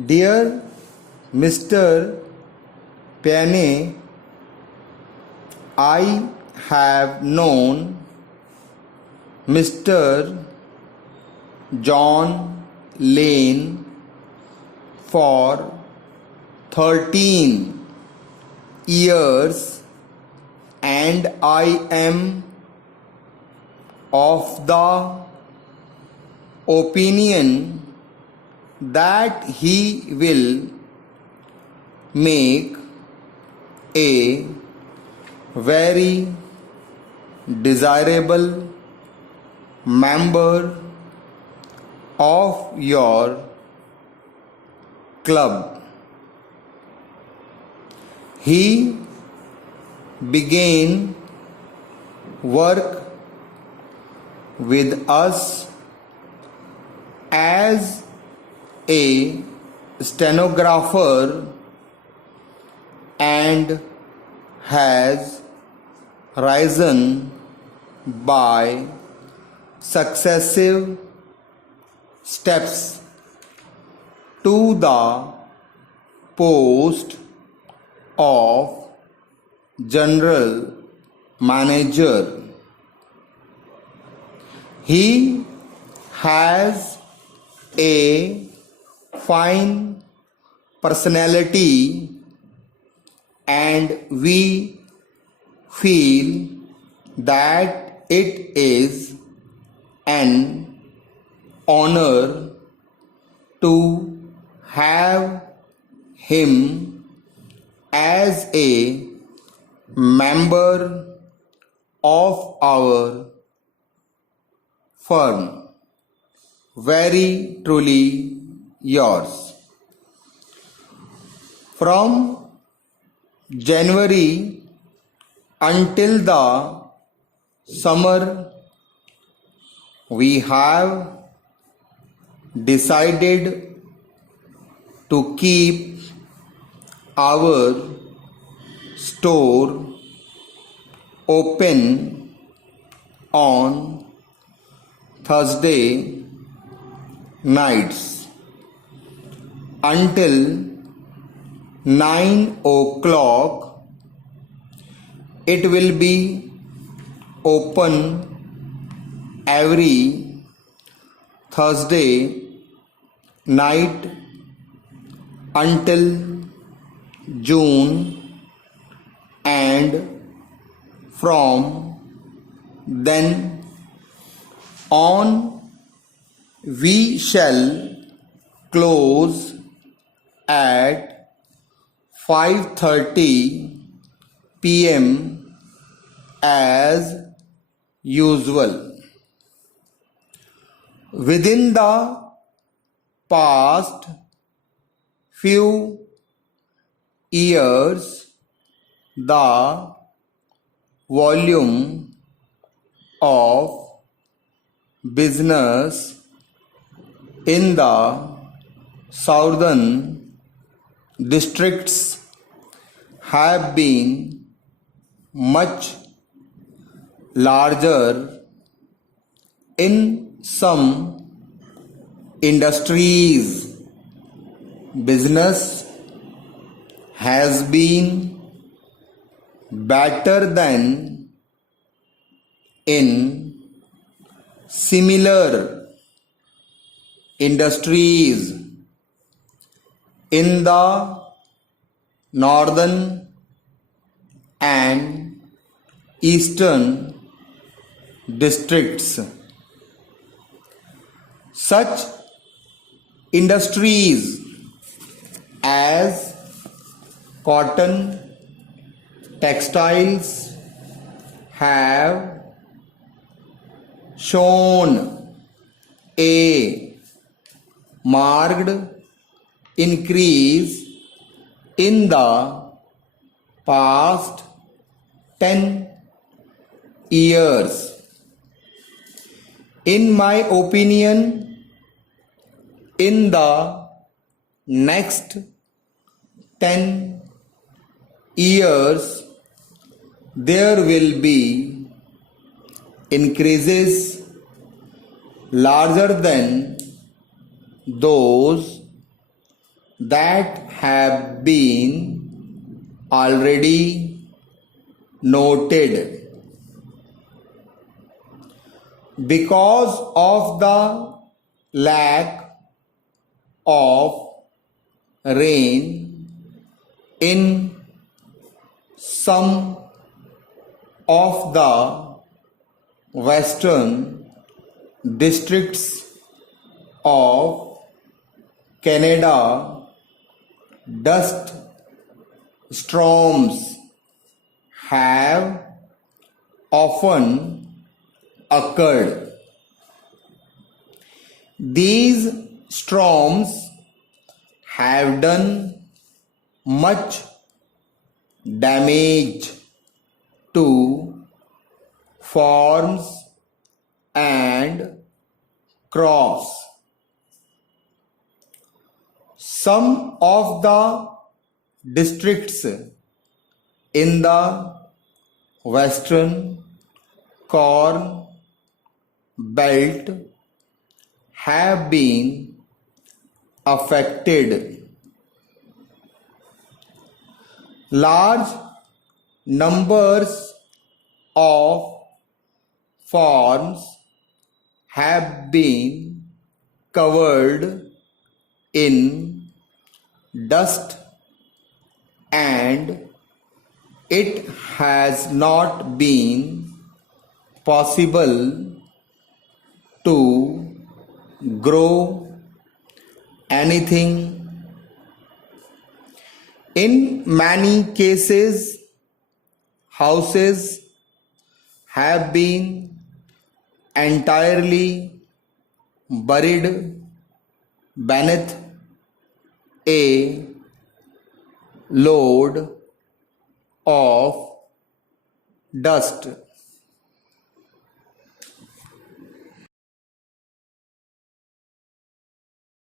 Dear Mr. Payne, I have known Mr. John Lane for 13 years and I am of the opinion that he will make a very desirable member of your club. He began work with us as a stenographer and has risen by successive steps to the post of general manager. He has a fine personality and we feel that it is an honor to have him as a member of our firm. Very truly yours. From January until the summer, we have decided to keep our store open on Thursday nights until 9 o'clock. It will be open every Thursday night until June, and from then on we shall close at 5:30 p.m. as usual. Within the past few years, the volume of business in the southern districts have been much larger. In some industries, business has been better than in similar industries in the northern and eastern districts. Such industries as cotton, textiles have shown a marked increase in the past 10 years. In my opinion, in the next 10 years, there will be increases larger than those that have been already noted. Because of the lack of rain in some of the western districts of Canada, dust storms have often occurred. These storms have done much damage to farms and crops. Some of the districts in the western corn belt have been affected. Large numbers of farms have been covered in dust, and it has not been possible to grow anything. In many cases, houses have been entirely buried beneath a load of dust.